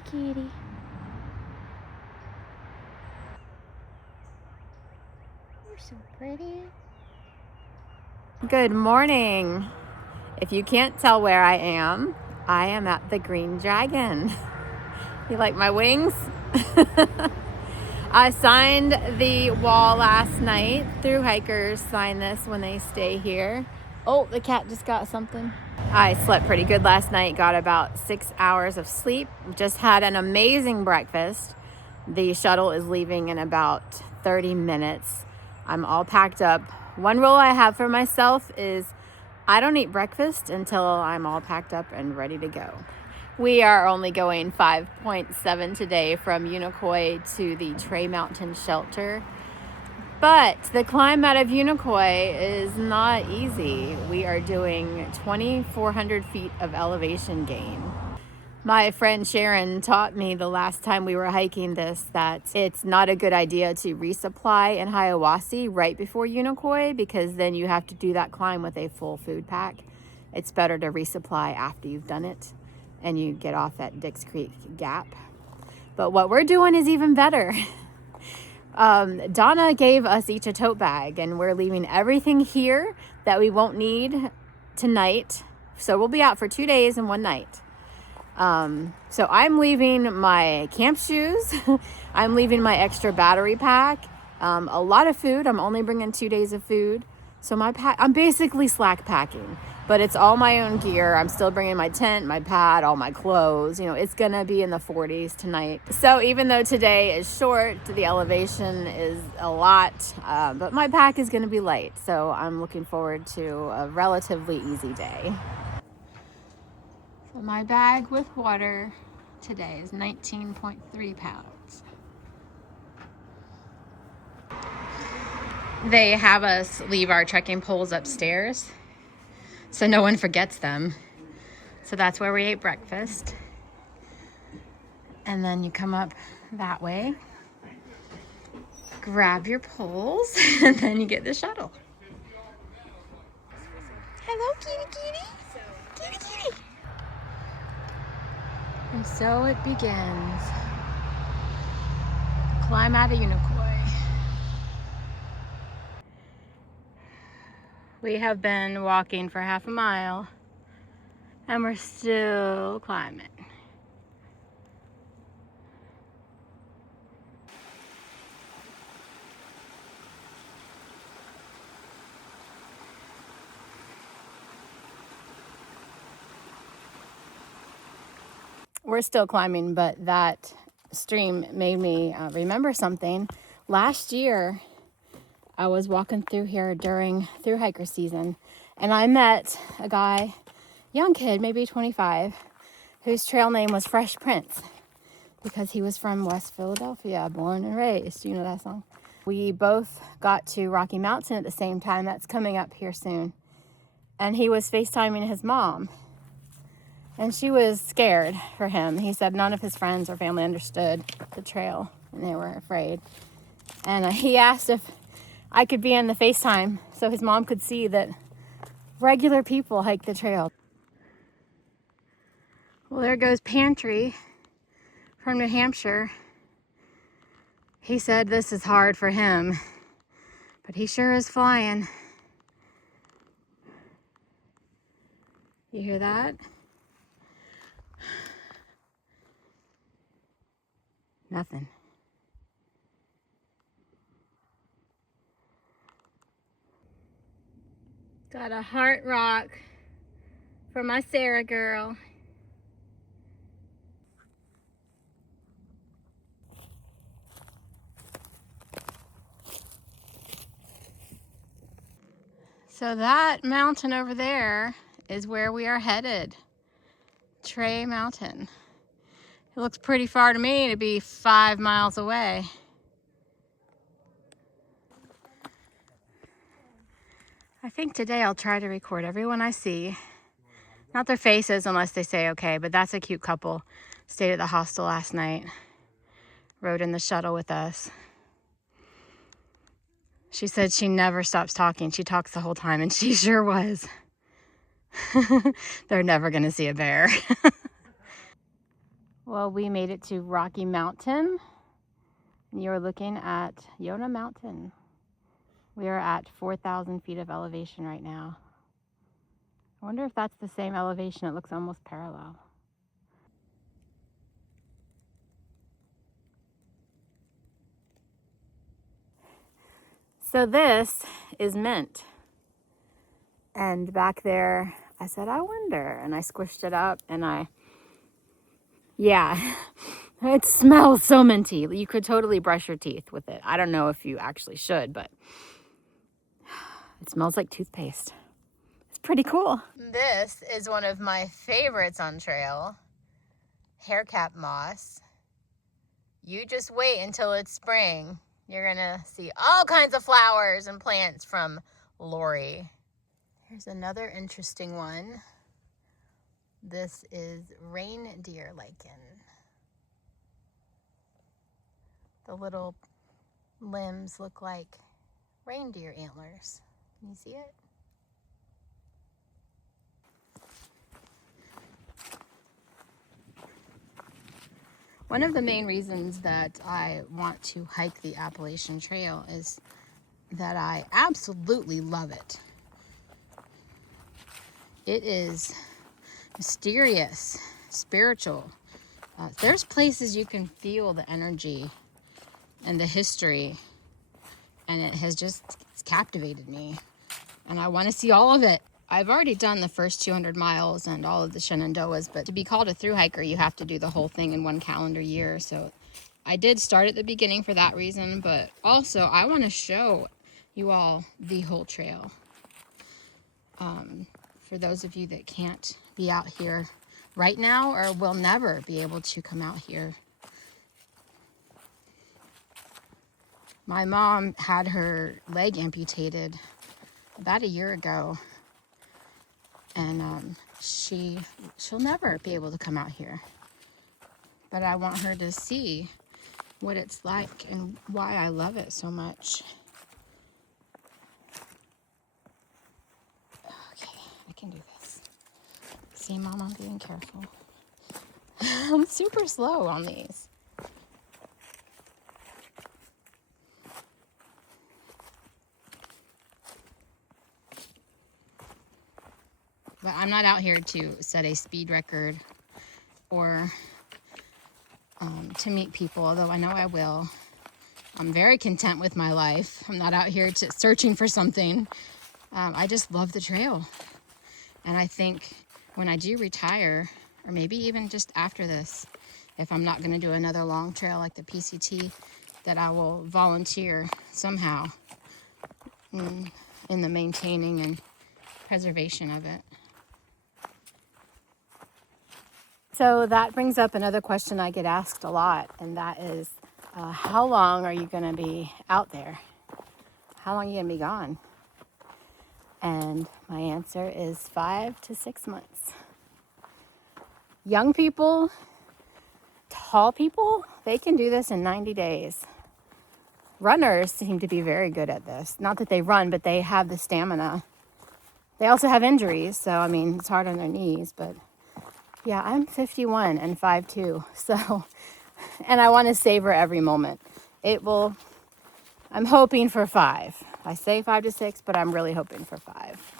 Hey, kitty. You're so pretty. Good morning. If you can't tell where I am at the Green Dragon. You like my wings? I signed the wall last night. Thru-hikers sign this when they stay here. Oh, the cat just got something. I slept pretty good last night, got about 6 hours of sleep. Just had an amazing breakfast. The shuttle is leaving in about 30 minutes. I'm all packed up. One rule I have for myself is I don't eat breakfast until I'm all packed up and ready to go. We are only going 5.7 today from Unicoi to the Trey Mountain shelter. But the climb out of Unicoi is not easy. We are doing 2,400 feet of elevation gain. My friend Sharon taught me the last time we were hiking this that it's not a good idea to resupply in Hiawassee right before Unicoi, because then you have to do that climb with a full food pack. It's better to resupply after you've done it and you get off at Dix Creek Gap. But what we're doing is even better. Donna gave us each a tote bag, and we're leaving everything here that we won't need tonight. So we'll be out for 2 days and 1 night. So I'm leaving my camp shoes. I'm leaving my extra battery pack. A lot of food. I'm only bringing 2 days of food. So I'm basically slack packing, but it's all my own gear. I'm still bringing my tent, my pad, all my clothes. You know, it's going to be in the 40s tonight. So even though today is short, the elevation is a lot, but my pack is going to be light. So I'm looking forward to a relatively easy day. So my bag with water today is 19.3 pounds. They have us leave our trekking poles upstairs so no one forgets them. So that's where we ate breakfast. And then you come up that way, grab your poles, and then you get the shuttle. Hello, kitty, kitty. Kitty, kitty. And so it begins. Climb out of Unicoi. We have been walking for half a mile and we're still climbing. We're still climbing, but that stream made me remember something. Last year, I was walking through here during thru-hiker season, and I met a guy, young kid, maybe 25, whose trail name was Fresh Prince, because he was from West Philadelphia, born and raised. You know that song? We both got to Rocky Mountain at the same time. That's coming up here soon. And he was FaceTiming his mom. And she was scared for him. He said none of his friends or family understood the trail, and they were afraid. And he asked if I could be in the FaceTime so his mom could see that regular people hike the trail. Well, there goes Pantry from New Hampshire. He said this is hard for him, but he sure is flying. You hear that? Nothing. Got a heart rock for my Sarah girl. So that mountain over there is where we are headed. Trey Mountain. It looks pretty far to me to be 5 miles away. I think today I'll try to record everyone I see. Not their faces unless they say okay, but that's a cute couple. Stayed at the hostel last night. Rode in the shuttle with us. She said she never stops talking. She talks the whole time, and she sure was. They're never gonna see a bear. Well, we made it to Rocky Mountain. You're looking at Yonah Mountain. We are at 4,000 feet of elevation right now. I wonder if that's the same elevation. It looks almost parallel. So this is mint. And back there, I said, I wonder. And I squished it up and yeah, it smells so minty. You could totally brush your teeth with it. I don't know if you actually should, but it smells like toothpaste. It's pretty cool. This is one of my favorites on trail. Haircap moss. You just wait until it's spring. You're gonna see all kinds of flowers and plants from Lori. Here's another interesting one. This is reindeer lichen. The little limbs look like reindeer antlers. Can you see it? One of the main reasons that I want to hike the Appalachian Trail is that I absolutely love it. It is mysterious, spiritual. There's places you can feel the energy and the history, and it's captivated me. And I want to see all of it. I've already done the first 200 miles and all of the Shenandoahs, but to be called a thru-hiker, you have to do the whole thing in one calendar year. So I did start at the beginning for that reason, but also I want to show you all the whole trail. For those of you that can't be out here right now or will never be able to come out here. My mom had her leg amputated about a year ago, and she'll never be able to come out here. But I want her to see what it's like and why I love it so much. Okay, I can do this. See, Mom, I'm being careful. I'm super slow on these. But I'm not out here to set a speed record or to meet people, although I know I will. I'm very content with my life. I'm not out here searching for something. I just love the trail. And I think when I do retire, or maybe even just after this, if I'm not going to do another long trail like the PCT, that I will volunteer somehow in the maintaining and preservation of it. So that brings up another question I get asked a lot, and that is, how long are you going to be out there? How long are you going to be gone? And my answer is 5 to 6 months. Young people, tall people, they can do this in 90 days. Runners seem to be very good at this. Not that they run, but they have the stamina. They also have injuries, so I mean, it's hard on their knees, but yeah, I'm 51 and 5'2", so, and I want to savor every moment. I'm hoping for 5. I say 5 to 6, but I'm really hoping for 5.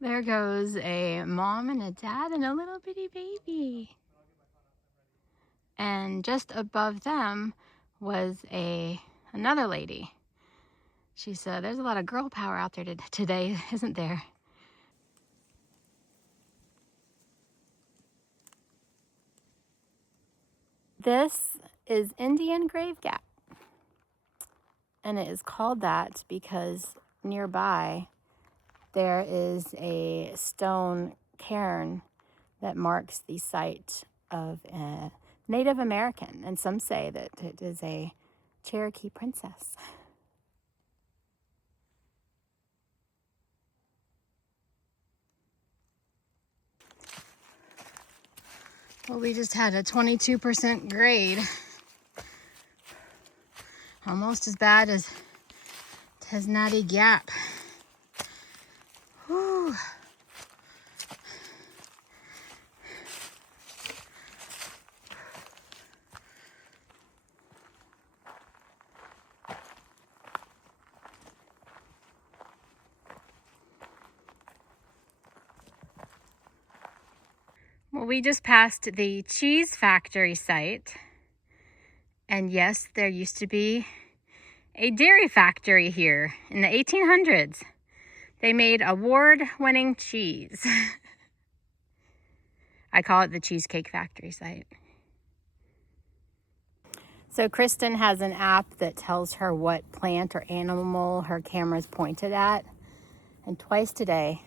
There goes a mom and a dad and a little bitty baby. And just above them was another lady. She said, there's a lot of girl power out there today, isn't there? This is Indian Grave Gap. And it is called that because nearby there is a stone cairn that marks the site of a Native American. And some say that it is a Cherokee princess. Well, we just had a 22% grade. Almost as bad as Tesnati Gap. Whew. Well, we just passed the cheese factory site. And yes, there used to be a dairy factory here in the 1800s. They made award-winning cheese. I call it the Cheesecake Factory site. So Kristen has an app that tells her what plant or animal her camera's pointed at. And twice today,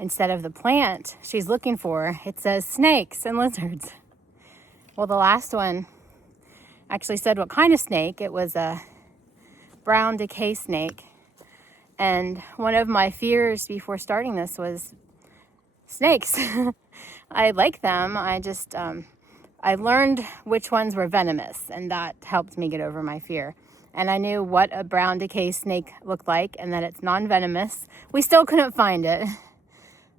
instead of the plant she's looking for, it says snakes and lizards. Well, the last one actually said what kind of snake. It was a brown decay snake. And one of my fears before starting this was snakes. I like them. I learned which ones were venomous, and that helped me get over my fear. And I knew what a brown decay snake looked like and that it's non-venomous. We still couldn't find it.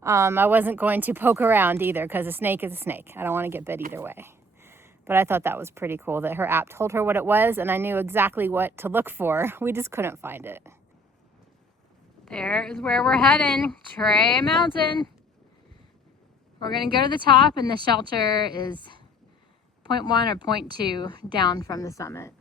I wasn't going to poke around either because a snake is a snake. I don't want to get bit either way. But I thought that was pretty cool that her app told her what it was, and I knew exactly what to look for. We just couldn't find it. There is where we're heading, Trey Mountain. We're gonna go to the top, and the shelter is 0.1 or 0.2 down from the summit.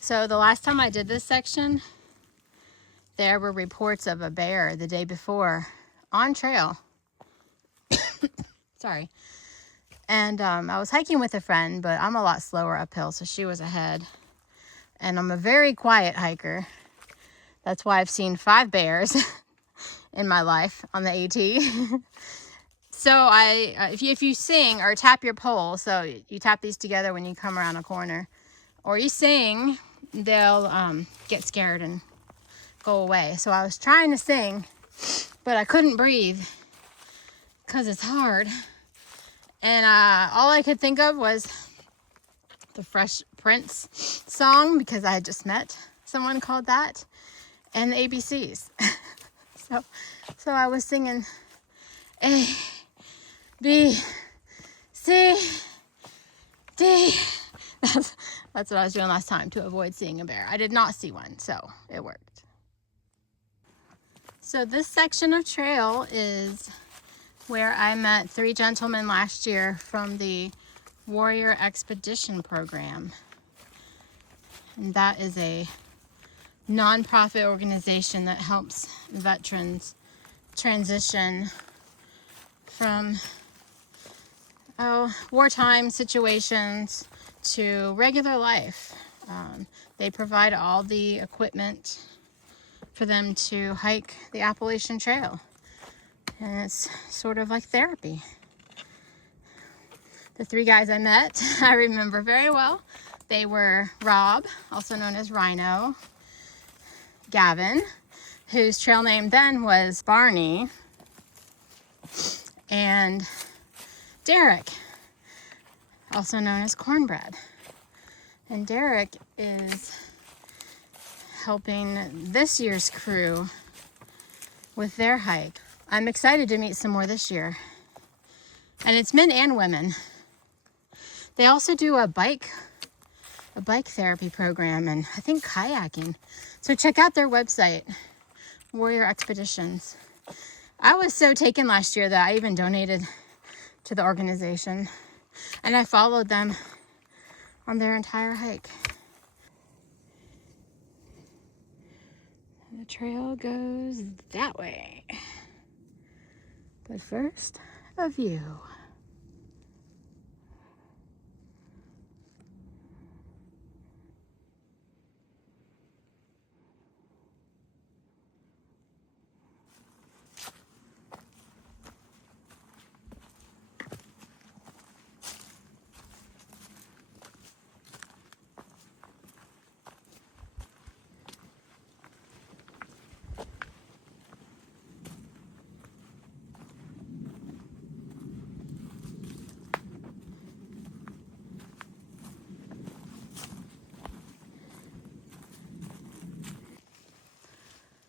So the last time I did this section, there were reports of a bear the day before on trail. Sorry. And I was hiking with a friend, but I'm a lot slower uphill, so she was ahead. And I'm a very quiet hiker. That's why I've seen 5 bears in my life on the AT. So if you sing or tap your pole, so you tap these together when you come around a corner, or you sing, they'll get scared and go away. So I was trying to sing, but I couldn't breathe because it's hard. And all I could think of was the Fresh Prince song, because I had just met someone called that, and the ABCs. So I was singing A, B, C, D. That's what I was doing last time to avoid seeing a bear. I did not see one, so it worked. So this section of trail is where I met 3 gentlemen last year from the Warrior Expedition program. And that is a nonprofit organization that helps veterans transition from wartime situations to regular life. They provide all the equipment for them to hike the Appalachian Trail. And it's sort of like therapy. The 3 guys I met, I remember very well. They were Rob, also known as Rhino, Gavin, whose trail name then was Barney, and Derek, also known as Cornbread. And Derek is helping this year's crew with their hike. I'm excited to meet some more this year. And it's men and women. They also do a bike therapy program, and I think kayaking. So check out their website, Warrior Expeditions. I was so taken last year that I even donated to the organization, and I followed them on their entire hike. The trail goes that way. But first, a view.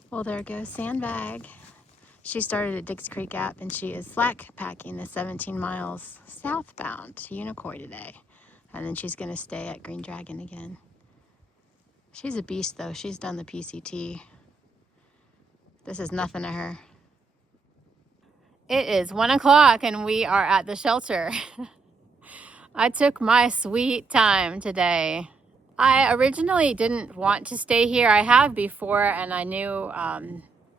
Well, there goes Sandbag. She started at Dix Creek Gap and she is slack packing the 17 miles southbound to Unicoi today. And then she's going to stay at Green Dragon again. She's a beast though. She's done the PCT. This is nothing to her. It is 1 o'clock and we are at the shelter. I took my sweet time today. I originally didn't want to stay here. I have before, and I knew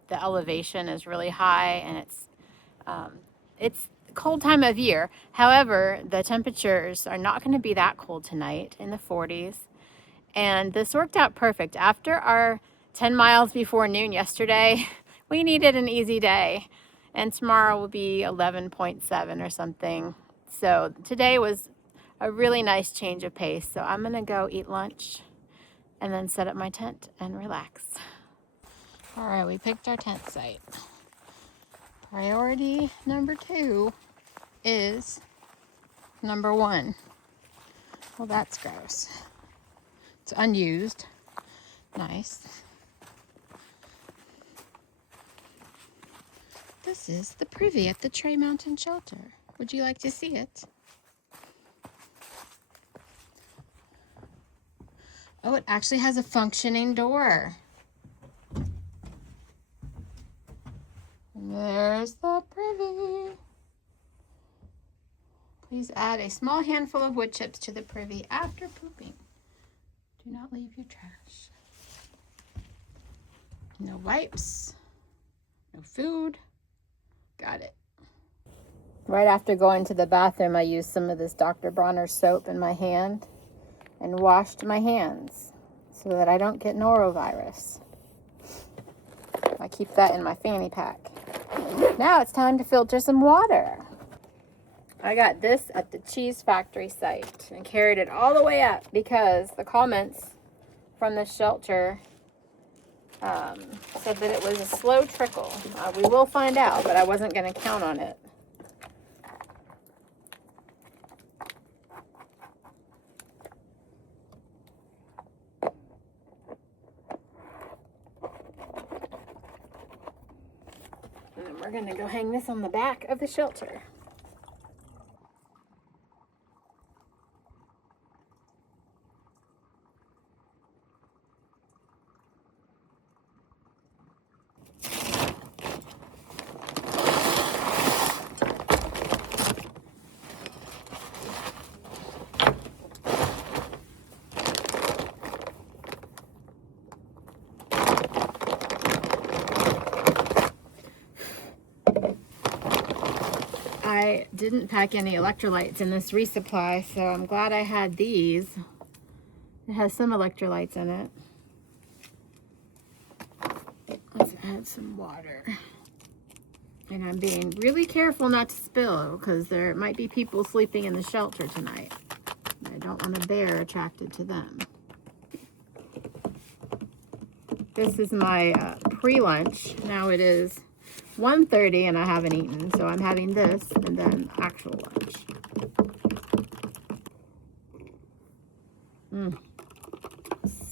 the elevation is really high and it's cold time of year. However, the temperatures are not going to be that cold tonight, in the 40s. And this worked out perfect. After our 10 miles before noon yesterday, we needed an easy day. And tomorrow will be 11.7 or something. So today was a really nice change of pace. So I'm gonna go eat lunch and then set up my tent and relax. All right, we picked our tent site. Priority number 2 is number 1. Well, that's gross. It's unused. Nice. This is the privy at the Trey Mountain Shelter. Would you like to see it? Oh, it actually has a functioning door. There's the privy. Please add a small handful of wood chips to the privy after pooping. Do not leave your trash. No wipes. No food. Got it. Right after going to the bathroom, I used some of this Dr. Bronner soap in my hand and washed my hands so that I don't get norovirus. I keep that in my fanny pack. Now it's time to filter some water. I got this at the cheese factory site and carried it all the way up because the comments from the shelter said that it was a slow trickle. We will find out, but I wasn't going to count on it. And then we're going to go hang this on the back of the shelter. I didn't pack any electrolytes in this resupply, so I'm glad I had these. It has some electrolytes in it. Let's add some water. And I'm being really careful not to spill because there might be people sleeping in the shelter tonight. I don't want a bear attracted to them. This is my pre-lunch. Now it is 1:30 and I haven't eaten, so I'm having this and then actual lunch.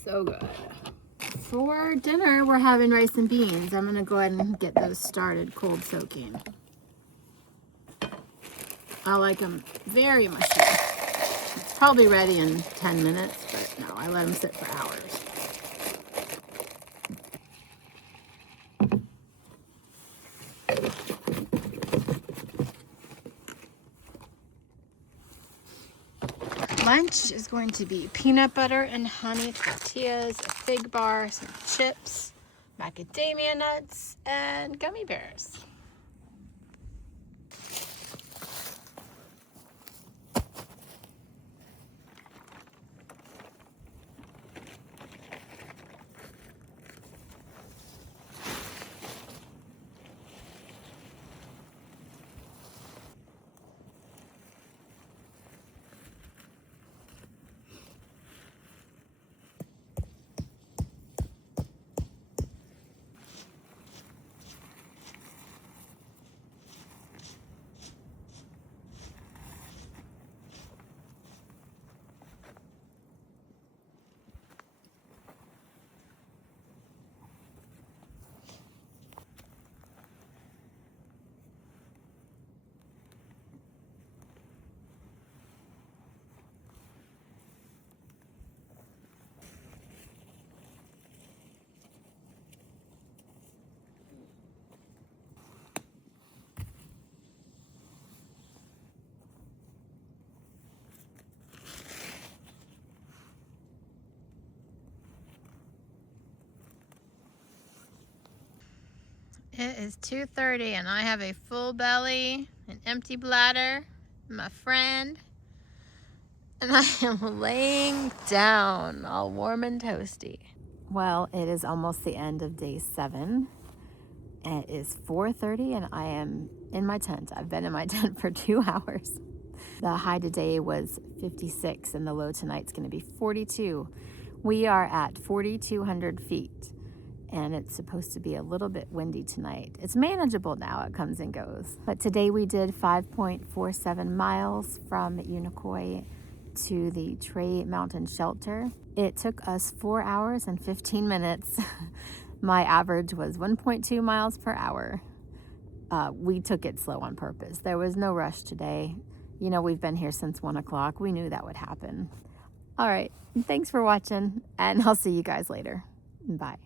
So good. For dinner, we're having rice and beans. I'm gonna go ahead and get those started cold soaking. I like them very mushy. It's probably ready in 10 minutes, but no, I let them sit for hours. Lunch is going to be peanut butter and honey tortillas, a fig bar, some chips, macadamia nuts, and gummy bears. It is 2:30 and I have a full belly, an empty bladder, my friend, and I am laying down all warm and toasty. Well, it is almost the end of day 7. It is 4:30 and I am in my tent. I've been in my tent for 2 hours. The high today was 56 and the low tonight's going to be 42. We are at 4,200 feet and it's supposed to be a little bit windy tonight. It's manageable now, it comes and goes. But today we did 5.47 miles from Unicoi to the Trey mountain shelter. It took us 4 hours and 15 minutes. My average was 1.2 miles per hour. We took it slow on purpose. There was no rush today. You know, we've been here since 1 o'clock. We knew that would happen. All right, thanks for watching, and I'll see you guys later. Bye.